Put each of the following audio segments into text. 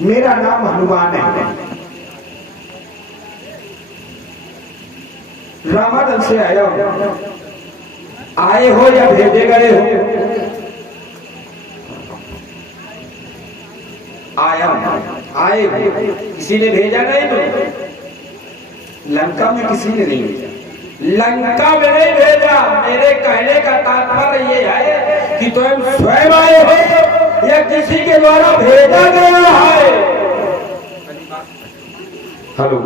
मेरा नाम हनुमान है। रामादल से आया हूं। आए हो या भेजे गए हो? आया आए हो, किसी ने भेजा नहीं तो? लंका में किसी ने नहीं भेजा, लंका में नहीं भेजा। मेरे कहने का तात्पर्य ये है कि तुम स्वयं आए हो या किसी के द्वारा भेजा गया है। हेलो,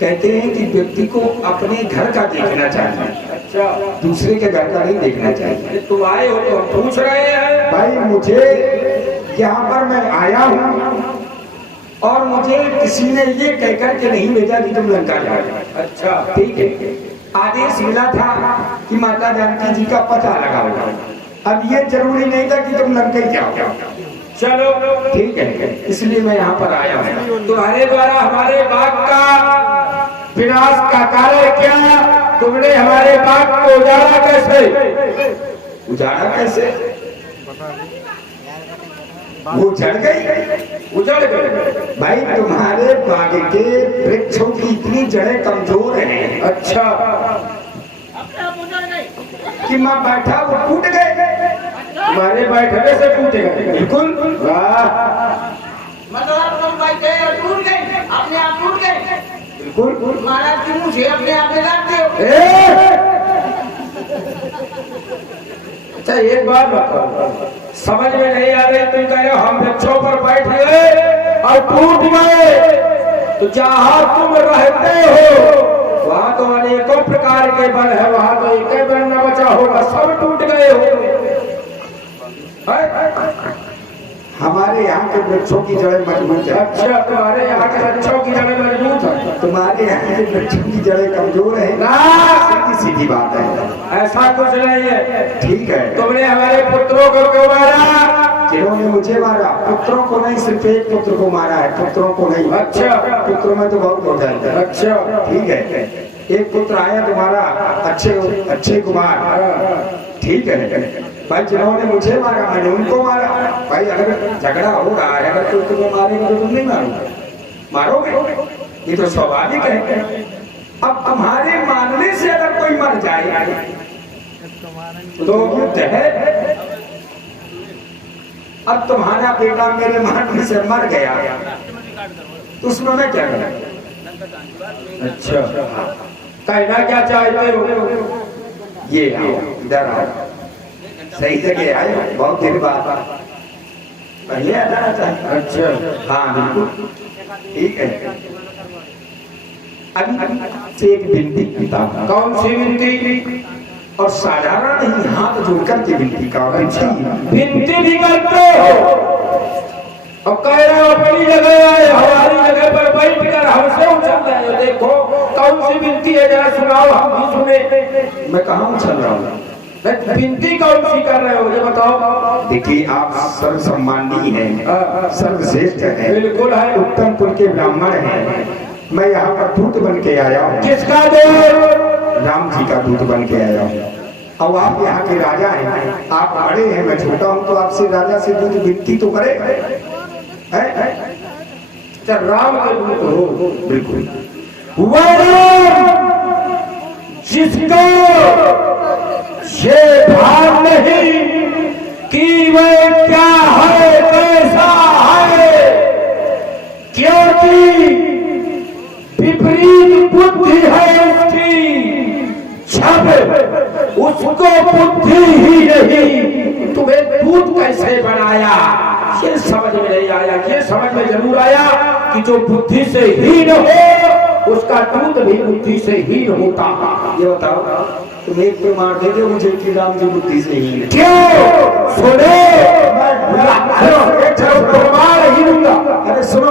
कहते हैं कि व्यक्ति को अपने घर का देखना चाहिए, अच्छा, दूसरे के घर का नहीं देखना चाहिए। तुम आए हो तो हम पूछ रहे हैं भाई, मुझे यहाँ पर मैं आया हूँ और मुझे किसी ने ये कहकर के नहीं भेजा कि तुम लंका जाओ। अच्छा ठीक है, आदेश मिला था कि माता जानकी जी का पता लगाओ। अब ये जरूरी नहीं था कि तुम लंका ही जाओ। चलो ठीक है, इसलिए मैं यहाँ पर आया हूँ। तुम्हारे द्वारा हमारे बाग का विनाश का कार्य क्या? तुमने हमारे बाग को उजाड़ा कैसे? उजाड़ा कैसे? वो चढ़ गई, उजड़ गई। भाई तुम्हारे बाग के वृक्षों की इतनी जड़ें कमजोर हैं, अच्छा, कि मैं बैठा वो टूट गए। तुम्हारे बैठने से टूटे गए? बिल्कुल। वाह, मतलब तुम बैठे और टूट गए, अपने आप टूट गए? बिल्कुल। महाराज की मुझे अपने आप में लाते हो। अच्छा एक बात बताओ, समझ में नहीं आ रही, तुम कह रहे हो हम वृक्षों पर बैठ गए और टूट गए, तो जहाँ तुम रहते हो वहाँ तो अनेकों प्रकार के बल है, वहाँ तो एक ही बल न बचा होगा, सब टूट गए हो। हमारे यहाँ के वृक्षों की जड़ें मजबूत है। अच्छा, तुम्हारे यहाँ के वृक्षों की जड़ें मजबूत है, तुम्हारे यहाँ के वृक्षों की जड़ें कमजोर है ना? सीधी सीधी बात है, ऐसा कुछ नहीं है। ठीक है, तुमने हमारे पुत्रों को क्यों मारा? जिन्होंने मुझे मारा? पुत्रों को नहीं, सिर्फ एक पुत्र को मारा है, पुत्रों को नहीं। अच्छा, पुत्रों में तो बहुत हो जाता है। अच्छा ठीक है, एक पुत्र आया तुम्हारा, अच्छे कुमार, ठीक है भाई। जिन्होंने मुझे मारा मैंने उनको मारा। भाई अगर झगड़ा हो रहा है, अगर कोई तुम्हें मारेगा तो तुम नहीं मारोगे? मारोगे, ये तो स्वाभाविक है। अब तुम्हारे मारने से अगर कोई मर जाए तो युद्ध है। अब तुम्हारा बेटा मेरे मारने से मर गया तो उसमें मैं क्या करूं? अच्छा, कहना क्या चाहते हो? ये आओ, इधर आओ, सही जगह आए, बहुत देर बाद पहले आ जाना चाहिए। अच्छा हाँ बिल्कुल ठीक है। अभी से एक विनती करता हूं। कौन सी विनती? और साधारण नहीं, हाथ जोड़कर के विनती का विनती भी करते हो और कह रहे हो अपनी जगह आए, हमारी जगह पर बैठ कर हमसे उछल रहे हो। देखो कौन सी विनती है, जरा सुनाओ, हम भी सुने। मैं कहाँ उछल रहा हूँ? विनती कौन सी कर रहे हो ये बताओ। देखिए आप सर्व सम्माननीय हैं, सर्वश्रेष्ठ हैं, बिल्कुल है, उत्तम कुल के ब्राह्मण हैं। मैं यहाँ पर दूत बन के आया हूँ। किसका दूत? राम जी का दूत बन के आया हूँ। अब आप यहाँ के राजा हैं, आप बड़े हैं, मैं छोटा हूँ, तो आपसे राजा से दूत विनती तो करे। राम के दूत हो? बिल्कुल। जिसको ये भान नहीं कि वह क्या है, कैसा है, क्योंकि विपरीत बुद्धि है उसकी, जब उसको बुद्धि ही नहीं, तुम्हें दूत कैसे बनाया ये समझ में नहीं आया। ये समझ में जरूर आया कि जो बुद्धि से हीन हो उसका दूत भी बुद्धि से हीन होता। ये बताओ, तुम एक प्रमाण दे दो मुझे कि राम जी बुद्धि से हीन है। क्यों? सुनो, प्रमाण ही दूंगा। अरे सुनो,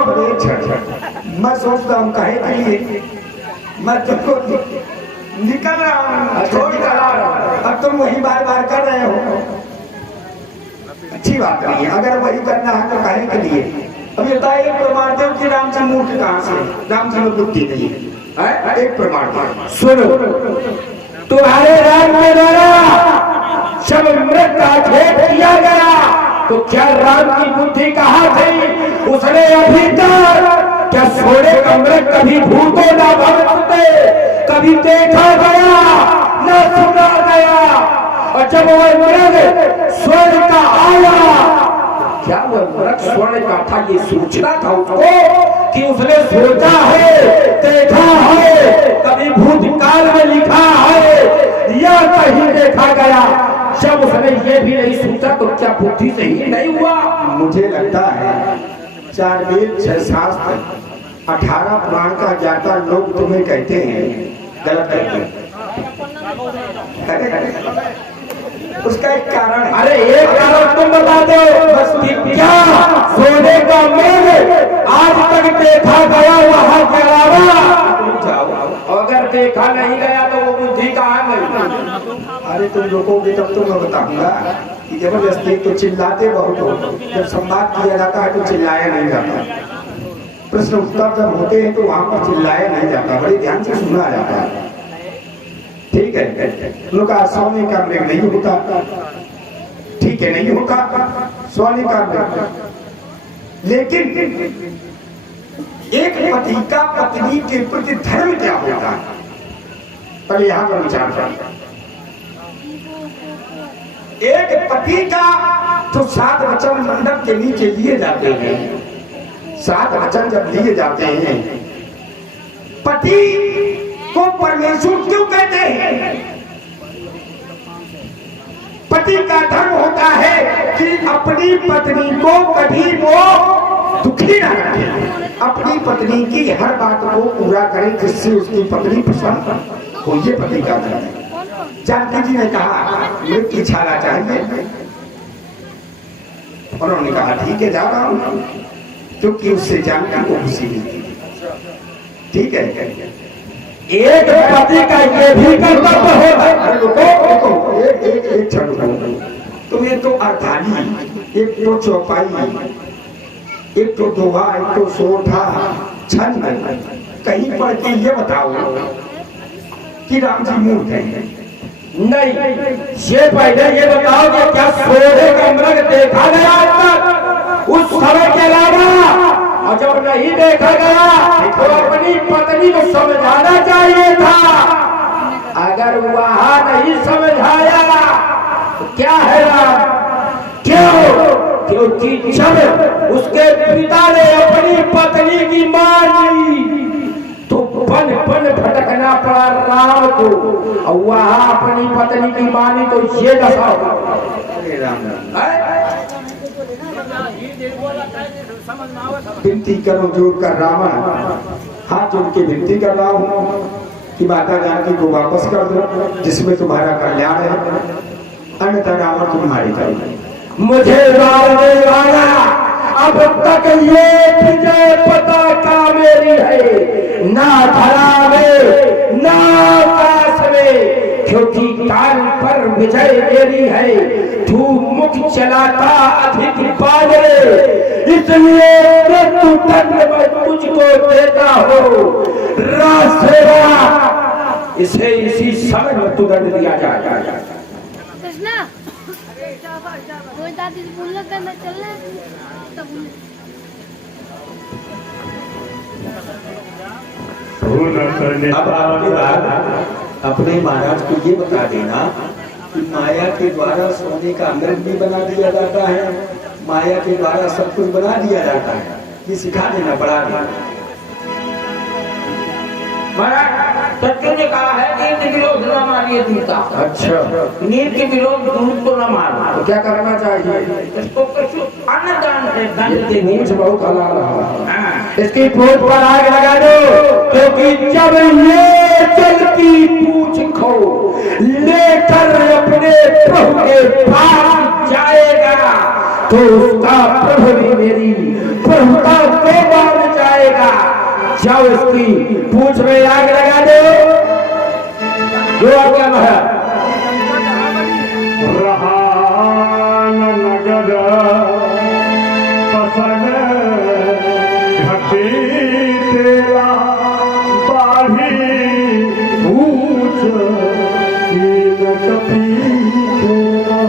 मैं सोचता हूँ कहे के लिए मैं तुमको निकल रहा हूँ, छोड़ कर आ रहा हूँ, अब तुम वही बार बार कर रहे हो, अच्छी बात नहीं है। अगर वही करना है तो कहे के लिए। अब ये बताइए, एक प्रमाण दो कि राम जी मूर्ख कहाँ से? राम जी में बुद्धि नहीं है, एक प्रमाण दो। सुनो, तुम्हारे राम के द्वारा अमृत का भेंट किया गया तो क्या राम की बुद्धि कहाँ थी? उसने अभी तक क्या सोने का अमृत कभी भूतो ना भगते कभी देखा गया न सुना गया। और जब वह अमृत स्वर्ण का आया, क्या वह अमृत स्वर्ण का था ये सूचना था उसको कि उसने सोचा है, देखा है, कभी भूतकाल में लिखा है या कहीं देखा गया? जब उसने ये भी नहीं सोचा तो क्या बुद्धि से ही नहीं हुआ? मुझे लगता है 4 वेद 6 शास्त्र 18 पुराण का ज्ञाता लोग तुम्हें कहते हैं गलत कहते हैं। उसका एक कारण है। अरे एक कारण तुम बता दो बस कि क्या सोने का मेल आज तक देखा गया वहां के अलावा? अगर देखा नहीं गया तो वो बुद्धि कहाँ गई? अरे तुम रुकोगे तब तो मैं बताऊंगा कि जबरदस्ती तो चिल्लाते बहुत हो, जब संवाद किया जाता है तो चिल्लाया नहीं जाता, प्रश्न उत्तर जब होते हैं तो वहां पर चिल्लाया नहीं जाता, बड़े ध्यान से सुना जाता है। ठीक है, लोग सोने का मृग नहीं होता, ठीक है नहीं होता सोने का मृग, लेकिन एक पति का पत्नी के प्रति धर्म क्या होता है पहले यहाँ पर विचार करना। एक पति का जो 7 वचन मंडप के नीचे लिए जाते हैं, 7 वचन जब लिए जाते हैं, पति को परमेश्वर क्यों कहते हैं? पति का धर्म होता है कि अपनी पत्नी को कभी वो दुखी न रखे, अपनी पत्नी की हर बात को पूरा करे जिससे उसकी पत्नी प्रसन्न हो, ये पति का धर्म है। जानकी जी ने कहा मृग की छाला चाहिए, उन्होंने कहा ठीक है जा रहा हूं, क्योंकि उससे जानकी को खुशी मिलती। ठीक है, एक पति का ये भी कर्तव्य होगा। एक क्षण तुम एक तो अर्थाली, एक तो चौपाई, एक तो दोहा, एक तो सोठा छंद, कहीं पढ़ के ये बताओ कि राम जी मूर्ख हैं? नहीं, ये पहले ये बताओ कि क्या सोने का मृग देखा गया आज तक उस समय के अलावा? और जब नहीं देखा गया तो अपनी पत्नी को समझाना चाहिए था। अगर वहां नहीं समझाया तो क्या है राम? क्यों? क्योंकि जब उसके पिता ने अपनी पत्नी की मानी तो पन पन भटकना पड़ा राम को, और वहां अपनी पत्नी की मानी तो ये दशा होगा। विनती करो जोर कर रावण, हाथ जोड़ के विनती कर रहा हूँ कि माता जानकी को वापस कर दो, जिसमें तुम्हारा कल्याण है, अन्यथा रावण तुम्हारी करेगा। मुझे मारने वाला अब तक ये विजय पताका मेरी है, ना धरा में ना आकाश में, क्योंकि काल पर विजय मेरी है। तू मुख चलाता अधिक पाले, इसलिए मृत्यु दंड मैं तुझको देता हूँ। रासेवा इसे इसी समय मृत्यु दंड दिया जाएगा। दादी बोलना करना चलना तब अब आपके बाद अपने महाराज को ये बता देना कि माया के द्वारा सोने का अमृत भी बना दिया जाता है, माया के द्वारा सब कुछ बना दिया जाता है, ये सिखा देना पड़ा। सत्य ने कहा है नींद के विरोध न मारिए जूता। अच्छा, नींद के विरोध दूध को न मारना। तो क्या करना चाहिए? इसको कुछ अन्नदान से दंड ये नींद बहुत हला रहा है, हाँ। इसकी पूंछ पर आग लगा दो, क्योंकि जब ये चलती पूंछ को लेकर अपने प्रभु के पास जाएगा तो उसका प्रभु भी मेरी प्रभुता को मान जाएगा। जाओ इसकी पूंछ में आग लगा दो। जो आज्ञा महाराज। नगद पसन घटी तेरा बाढ़ी पूछ कपी तेरा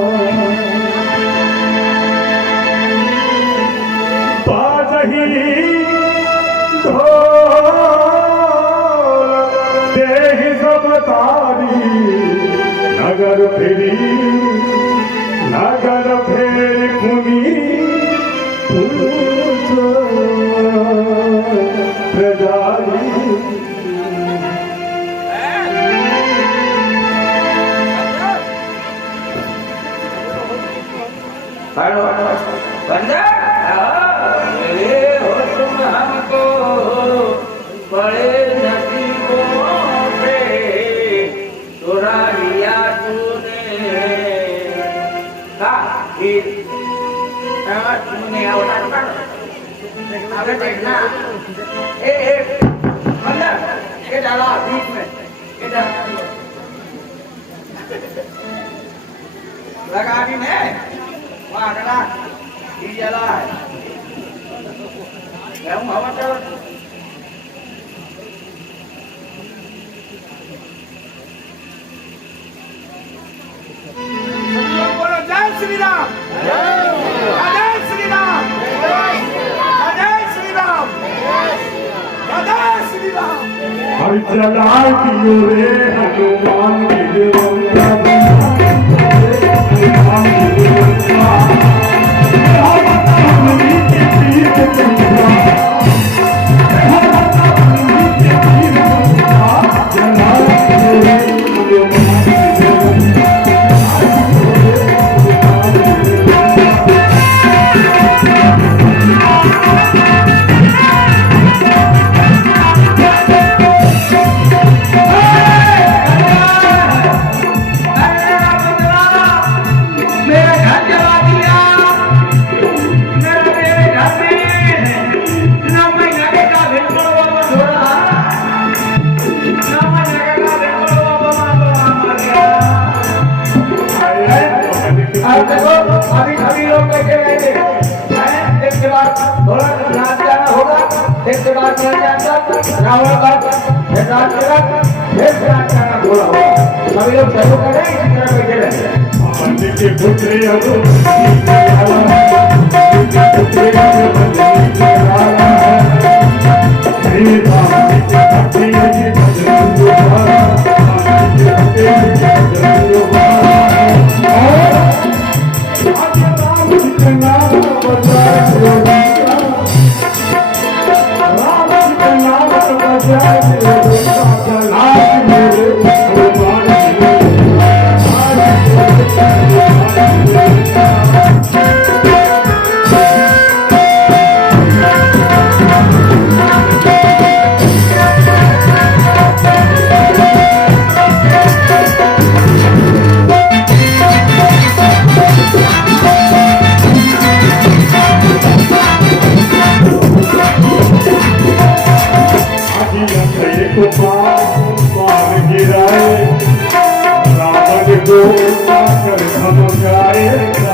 फेरी नगर फेर कुनी प्रजारी हेलो बंदा मेरे हो तुम हमको बड़े नसीबों पे चुरा लिया तूने का फिर तुमने अबे देखना ए बंदा ये डाला बीच में ये डाला लगा दी ने वहाँ करा ये जला है क्या हूँ हवा चल बोलो जय श्री राम जय श्री राम जय श्री राम जय श्री राम हर चला दियो रे हनुमान गिरवंता अभी लोग कैसे रहेंगे एक के बाद थोड़ा नाच जाना होगा एक के बाद रावण का फिर नाच जाना थोड़ा होगा सभी लोग चालू करें इसी तरह बैठे रहेंगे पंडित के पुत्र रावण को धमकाए